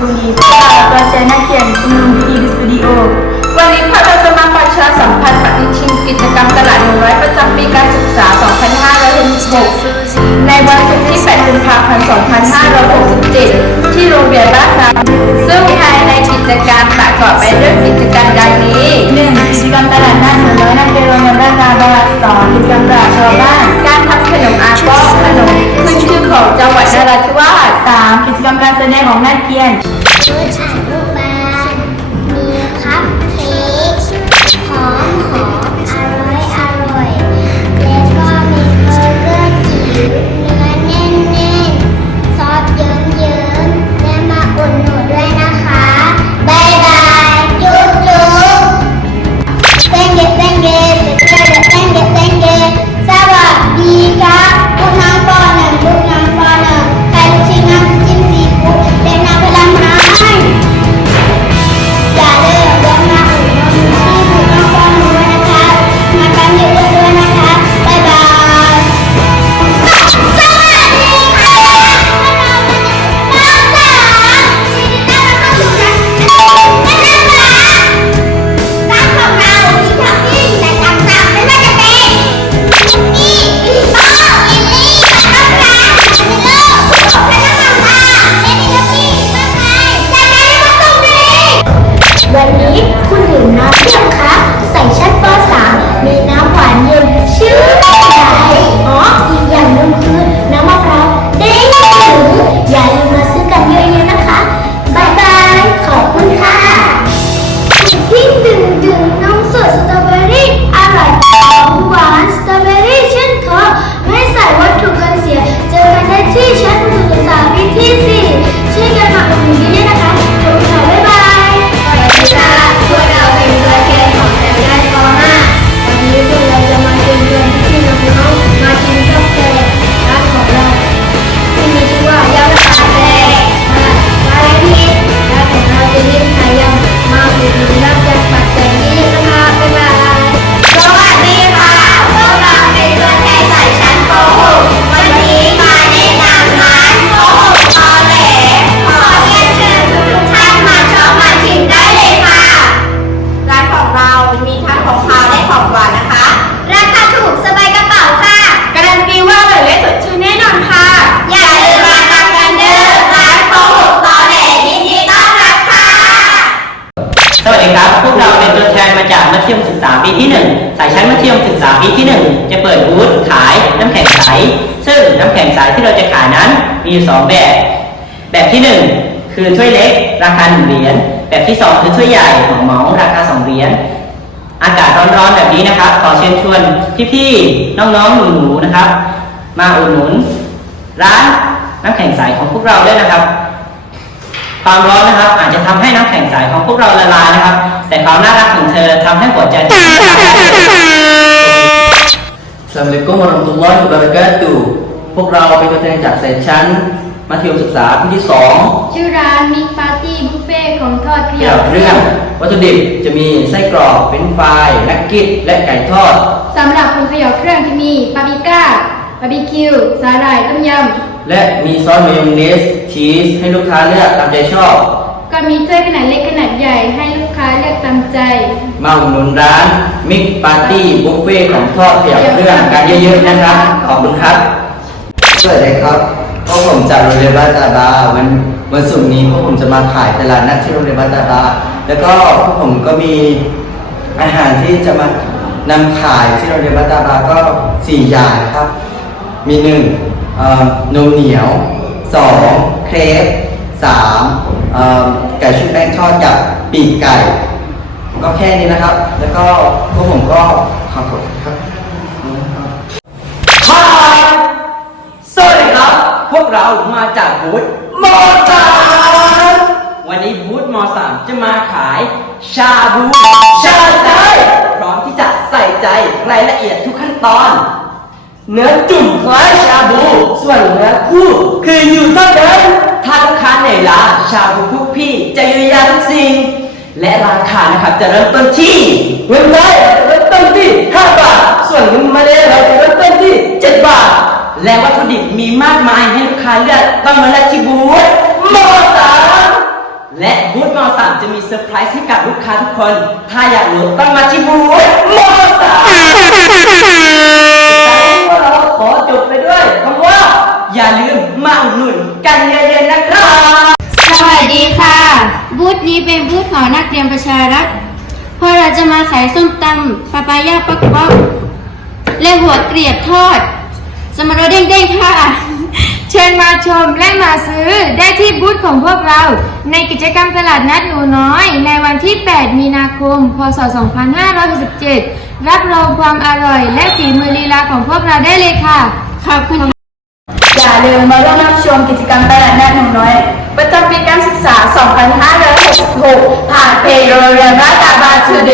กุลีค่ะตัวใจนักเขียนคุณลุงพีดีสตูดิโอ วันนี้ค่ะเราจะมาประชาสัมพันธ์ปฏิชิมกิจกรรมตลาดหนึ่งร้อยประจำปีการศึกษา 2566 ในวันศุกร์ที่ 8 กุมภาพันธ์ 2567 ที่โรงเรียนบ้านนาซึ่งภายใน จกรรมประกอบไปด้วยกิจกรรมดังนี้หนึ่งกิจกรรมตลาดนัด100นักเรียนโรงเรียนบ้านนาบาสองกิจกรรมตลาดชาวบ้านการทำขนมอาป้อขนมขึ้นชื่อของจังหวัดนราธิวาสามกิจกรรมการแสดงของนักเรียน Yeah. มัธยมศึกษาปีที่ 1 สายชั้นมัธยมศึกษาปีที่ 1 จะเปิดบูธขายน้ำแข็งใส ซึ่งน้ำแข็งใสที่เราจะขายนั้นมีอยู่สองแบบ แบบที่ 1 คือถ้วยเล็กราคา1เหรียญ แบบที่ 2 คือถ้วยใหญ่ของหมาราคา 2 เหรียญ อากาศร้อนๆแบบนี้นะครับ ขอเชิญชวนพี่ๆ น้องๆ หนูๆ นะครับ มาอุดหนุน ร้านน้ำแข็งใสของพวกเราด้วยนะครับ ความร้อนนะครับอาจจะทำให้น้ำแข็งใสของพวกเราละลายนะครับ แต่ความน่ารักของเธอทำให้หัวใจเต้นได้ Assalamualaikum warahmatullahi wabarakatuh พวกเราเป็นตัวแทนจากสายชั้น มัธยมศึกษาปีที่2ชื่อร้านมิกปาร์ตี้บุฟเฟ่ของทอดเพีเกี่ยวกับเรื่องวัตถุดิบจะมีไส้กรอกเฟรนช์ฟรายนักกิตและไก่ทอด สำหรับคนเขย่าเครื่องจะมีปาปริก้าบาร์บีคิว สาหร่ายต้มยและมีซอสมายองเนสชีสให้ลูกค้าเลือกตามใจชอบำก็มีถ้วยขนาดเล็กขนาดใหญ่ให้ลูก ค้าเลือกตามใจ มาอุดหนุนร้านมิกปาร์ตี้บุฟเฟ่ของทอดเกี่ยวกับเรื่องกันเยอะๆนะครับ ขอบคุณครับ สวัสดีครับพวกผมจากโรงเรียนบ้านตาบาวันวันศุกร์นี้พวกผมจะมาขายตลาดนัดที่โรงเรียนบ้านตาบาแล้วก็พวกผมก็มีอาหารที่จะมานำขายที่โรงเรียนบ้านตาบาก็สี่อย่างครับ มีหนึ่งเอ่อนมเหนียวสองเครปสามเอ่อ ไก่ชุบแป้งทอดกับปีกไก่ก็แค่นี้นะครับ แล้วก็พวกผมก็ขอบคุณครับฮาสวัสดีครับ พวกเรามาจากบูธมอสามวันนี้บูธมอสามจะมาขายชาบูชาไทยพร้อมที่จะใส่ใจรายละเอียดทุกขั้นตอน เนื้อจุ่มคล้ายชาบู ส่วนเนื้อคู่คืออยู่เท่าเดิม ถ้าลูกค้าเหนื่อยล้าชาบูพวกพี่จะเยียวยาทุกสิ่ง และราคานะครับจะเริ่มต้นที่เงินได้เริ่มต้นที่ 5 บาท ส่วนเงินมาเลยเราจะเริ่มต้นที่ 7 บาท และวัตถุดิบมีมากมายให้ลูกค้าเลือกต้องมาและที่บูธมอสามและบูธมอสามจะมีเซอร์ไพรส์ให้กับลูกค้าทุกคน ถ้าอยากรู้ต้องมาที่บูธมอสาม นี้เป็นบูธขอนักเรียนประชารัฐพราะเราจะมาขายส้มตำปาปายาปักป๊อกและหัวเกลียบทอด สมรสเด้งๆค่ะ เชิญมาชมและมาซื้อได้ที่บูธของพวกเรา ในกิจกรรมตลาดนัดหนูน้อย ในวันที่ 8 มีนาคม พศ 2567 รับรองความอร่อยและฝีมือลีลาของพวกเราได้เลยค่ะ ขอบคุณอย่าลืมมาร่วมรับชมกิจกรรมตลาดนัดหนูน้อย ศึกษา 2566 ผ่านเพจโรงเรียนราชาบาลชูเด